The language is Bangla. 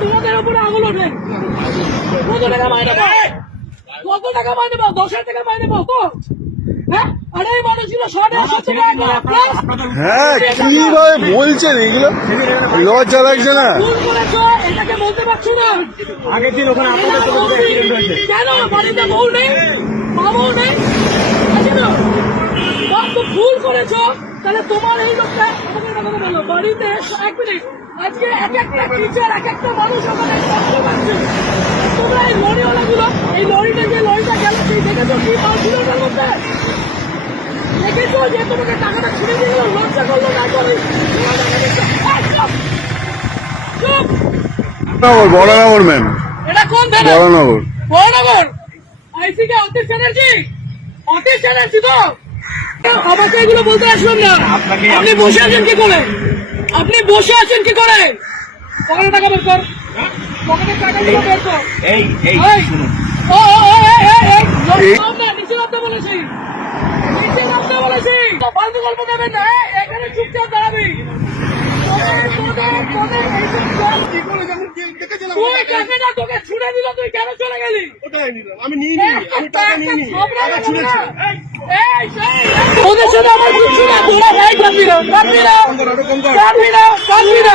তোমাদের উপরে আঙুল ওঠে। কত টাকা মাইনে পাও? কত টাকা মাইনে পাও? 10,000 টাকা মাইনে পাও তো? হ্যাঁ, আরে এই মানুষগুলো 150 টাকা প্লাস। হ্যাঁ, কিভাবে বলছেন এগুলো? লজ্জা লাগছে না? ভুল করেছো, এটাকে বলতে পারছো না। আগের দিন ওখানে আপনাদের সাথে অ্যাক্সিডেন্ট হয়েছে। কেন বাড়িতে বউ নেই? মা বউ নেই? আছে না? তো ভুল করেছো, তাহলে তোমার এই লোকটা আমাকে একটা কথা বলো। বাড়িতে 1 মিনিট, আজকে এক একটা টিচার, এক একটা মানুষ ওখানে কষ্ট পাচ্ছে। তোমরা এই লরিওয়ালাগুলো, এই লরিটা গেল, সেই দেখেছো কি মাল ছিল ওটার মধ্যে? দেখেছো যে তোমাকে টাকাটা ছিঁড়ে দিয়ে গেল, লজ্জা করলো না করে? চুপ! বড়নগর ম্যাম, এটা কোন থানা? বড়নগর। বড়নগর আইসিকে অতীশ চ্যাটার্জি, অতীশ চ্যাটার্জি তো আমাকে এগুলো বলতে আসবেন না। আপনি বসে আছেন কি করে? আপনি বসে আছেন কি করে? পকেটে টাকা বের কর, পকেটে টাকাগুলো বের কর। এই শুনুন, নিচে নামতে বলেছি, নিচে নামতে বলেছি। ফালতু গল্প দেবেন না, এখানে চুপচাপ দাঁড়াবি। তুই কাকে না তোকে ছুড়ে দিল, তুই কেন চলে গেলি? আমি নিয়ে আমি টাকা নিয়ে নি, টাকা ছুঁড়েছি। ওদের সাথে আমার কিছু না, তোরা ভাই কাঁদবি না, কাঁদবি না, কাঁদবি না, কাঁদবি না।